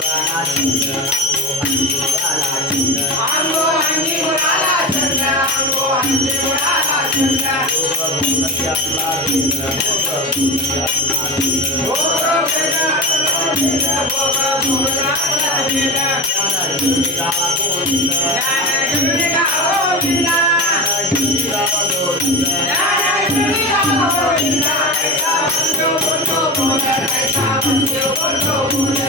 बुराला चंद्र हमको बुराला चंद्र हमको हमके बुराला चंद्र हमको हमके बुराला चंद्र ओ प्रभु प्रभु बुराला चंद्र जय झूलेलाल गोविंदा जय झूलेलाल गोविंदा ऐसा बंदो बोलो बोलो ऐसा बंदो बोलो बोलो